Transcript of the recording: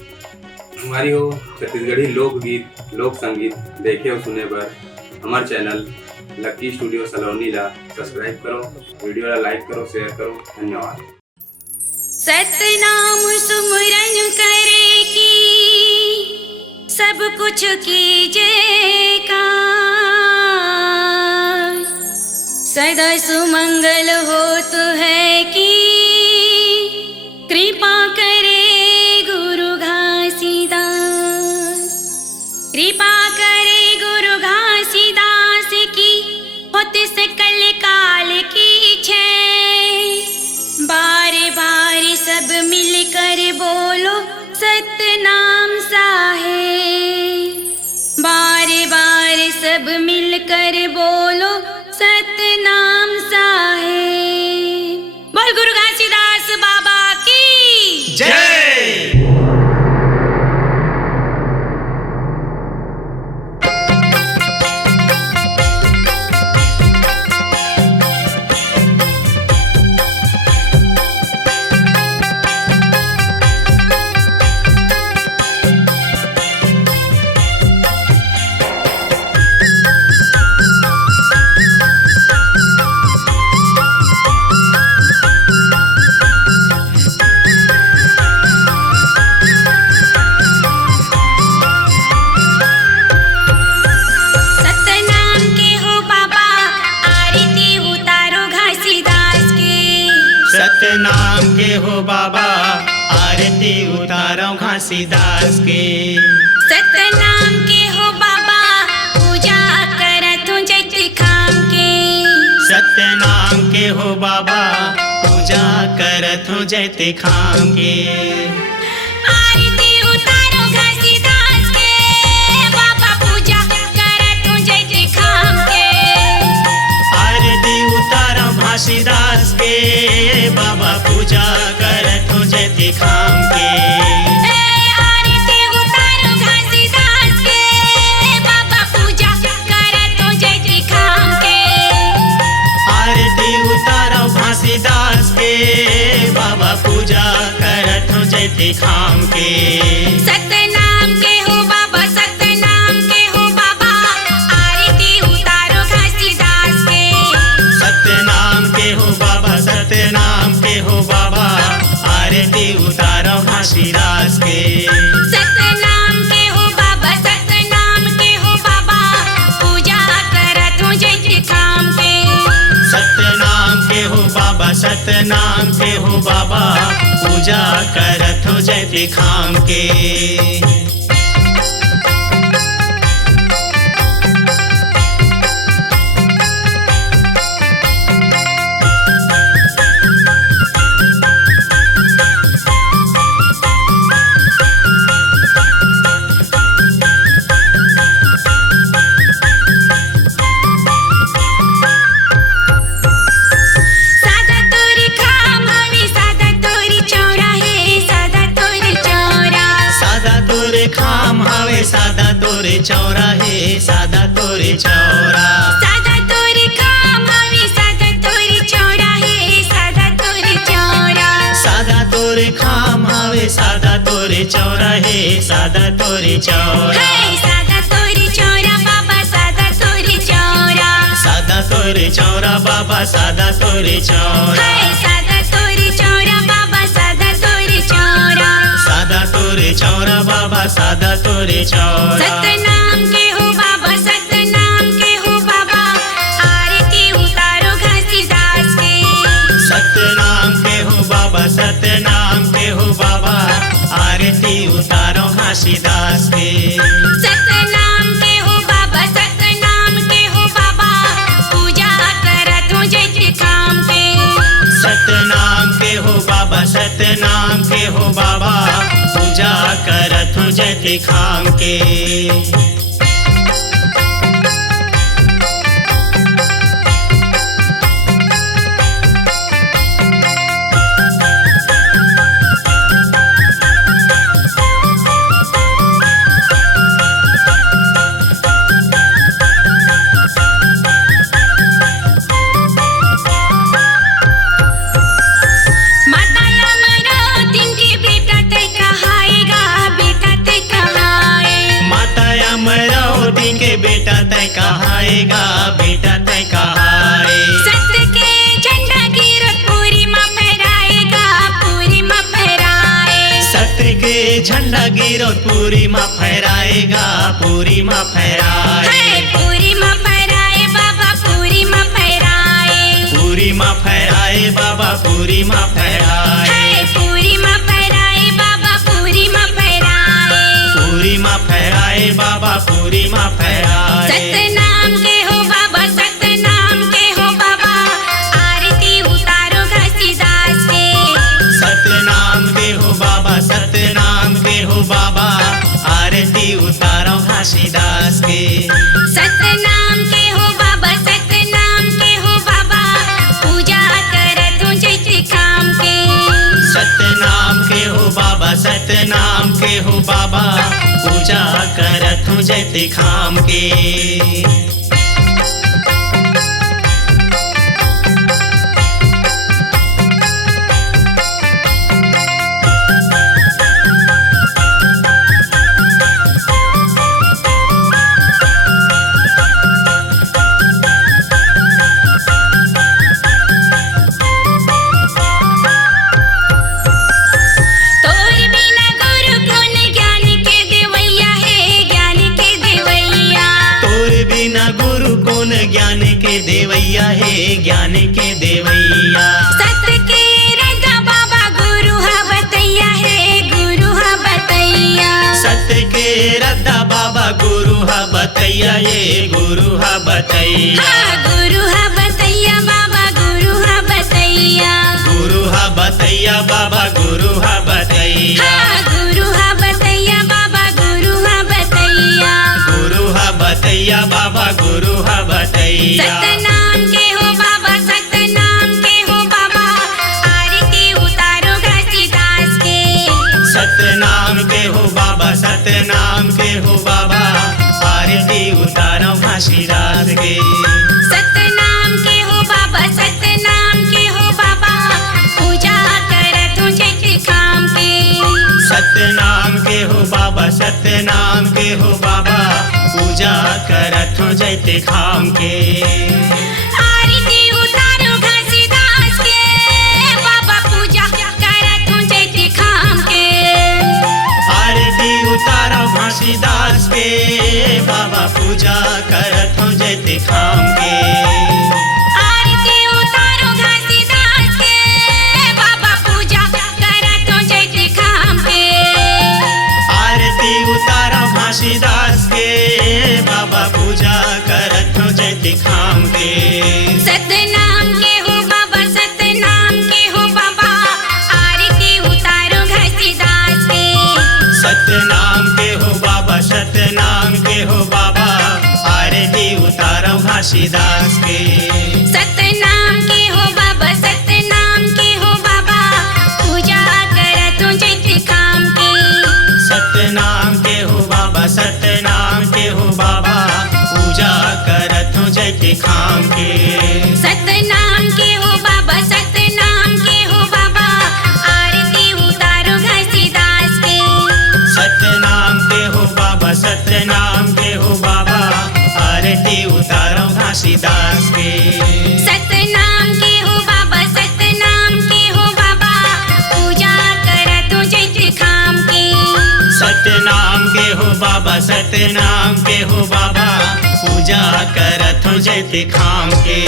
हमारी हो छत्तीसगढ़ी लोकगीत लोक संगीत देखे और सुने बर हमारे चैनल लकी स्टूडियो सलोनी ला सब्सक्राइब करो, वीडियो ला लाइक करो, शेयर करो। धन्यवाद। सतनाम सुमरन करे की सब कुछ कीजे कार, सदा सुमंगल होत है कि कृपा करे गुरु घासीदास, कृपा करे गुरु घासीदास की होत सकल काल की छे। बार बार सब मिलकर बोलो सतनाम साहेब, बार बार सब मिलकर बोलो सतनाम साहेब। बोल गुरु घासीदास बाबा की जय। सतनाम के हो बाबा आरती उतारो घासीदास के, सतनाम के हो बाबा पूजा करत हूँ जैत खाम के, सतनाम के हो बाबा पूजा करत हूँ जैत खाम के। आरती उतारो घासीदास के बाबा पूजा करत हूँ जैत खाम के, आरती उतारो घासीदास के बाबा पूजा करत हूँ जैत खाम के। आरती उतारो घासीदास के बाबा पूजा करत हूँ जैत खाम के, आरती उतारो घासीदास के बाबा पूजा करत हूँ जैत खाम के। सतनाम के हो बाबा, सतनाम के हो बाबा आरती उतारो घासीदास के, सतनाम के हो बाबा, सतनाम के हो बाबा आरती उतारो घासीदास के, सतनाम के हो बाबा, सतनाम के हो बाबा पूजा करत हूँ जैत खाम के, सतनाम के हो बाबा, सतनाम के हो बाबा पूजा करत हूँ जैत खाम के। सादा तोरी खाम हवे सादा तोरी चौरा है, सादा तोरी चौरा, सादा तोरे खाम हवे सादा तोरे चौरा है, सादा तोरे चौरा, सादा तोरी खाम हवे सादा तोरी चौरा है, सादा तोरी चौरा, सादा तोरे खाम हवे सादा तोरे चौरा है, सादा तोरे चौरा, है सादा तोरी चौरा बाबा, सादा तोरी चौरा, सादा तोरे चौरा बाबा, सादा तोरे चौरा, है सादा तोरी चौरा बाबा, सादा तोरी चौरा। सादा तोरे चौरा बाबा, सादा तोरे चौरा, सतनाम के हो बाबा, सतनाम के हो बाबा आरती उतारो घासीदास के, सतनाम के हो बाबा, सतनाम के हो बाबा आरती उतारो घासीदास के, सतनाम के हो बाबा, सतनाम के हो बाबा पूजा करत हूँ जैत खाम के, सतनाम के हो बाबा, सतनाम के हो बाबा पूजा करत हूँ जैत खाम के। माता या मरो दिन के बेटा तय कहाएगा झंडा गिरो पूरी माँ फहराएगा, पूरी माँ फहराए, है पूरी माँ फहराए बाबा पूरी माँ फहराए, पूरी माँ फहराए बाबा पूरी माँ फहराए, है पूरी माँ फहराए बाबा पूरी माँ फहराए, पूरी माँ फहराए बाबा पूरी माँ फहराए। सतनाम के हो बाबा सतनाम के हो बाबा आरती उतारो घसीदास के, सतनाम के हो बाबा सतनाम के हो बाबा आरती उतारो घासीदास के, सतनाम के हो बाबा सतनाम के हो बाबा पूजा करत हूँ जैसे काम के, सतनाम के हो बाबा सतनाम के हो बाबा पूजा करत हूँ जैते खाम के। तोर बिना गुरु कौन ज्ञान के देवैया है ज्ञान के देवैया, तोर बिना गुरु कौन ज्ञान के देवैया है ज्ञान के देवैया, सत के रजा बाबा गुरु हा बतैया है गुरु हा बतैया, सत्य के रद्दा बाबा गुरु हा बतैया ये गुरु हा बतैया, हाँ गुरु हा बतैया बाबा गुरु हा बतैया, गुरु हा बतैया बाबा गुरु हा बतैया, हाँ गुरु हा बतैया बाबा गुरु हा बतैया, गुरु हा बतैया बाबा गुरु हा बतैया। सतनाम के हो बाबा सतनाम के हो बाबा आरती उतारो घसीदास के, सतनाम के हो बाबा सतनाम के हो बाबा आरती उतारो घासीदास के, सतनाम के हो बाबा सतनाम के हो बाबा पूजा करत हूँ जैसे काम के, सतनाम के हो बाबा सतनाम के हो बाबा पूजा करत हूँ जैते खाम के। आरती उतारो घसीदास के बाबा पूजा करत हूँ जैसे काम के, आरती उतारो घासीदास के बाबा पूजा करत हूँ जैते खाम के, आरती उतारो घसीदास के बाबा पूजा करत हूँ जैसे काम के, आरती उतारो घासीदास के बाबा पूजा करत हूँ जैते खाम के। सतनाम के हो बाबा सतनाम के हो बाबा आरती उतारो घसीदास के, सतनाम के हो बाबा सतनाम के हो बाबा आरती उतारो घासीदास के, सतनाम के हो बाबा सतनाम के हो बाबा पूजा करत हूँ जैसे काम के, सतनाम के हो बाबा सतनाम के हो बाबा पूजा करत हूँ जैते खाम के, सतनाम के हो बाबा सतनाम के हो बाबा आरती उतारो घसीदास के, सतनाम के हो बाबा सतनाम के हो बाबा आरती उतारो घासीदास के, सतनाम के हो बाबा सतनाम के हो बाबा पूजा करत हूँ जैसे काम के, सतनाम के हो बाबा सतनाम के हो बाबा पूजा करत हूँ जैते खाम के।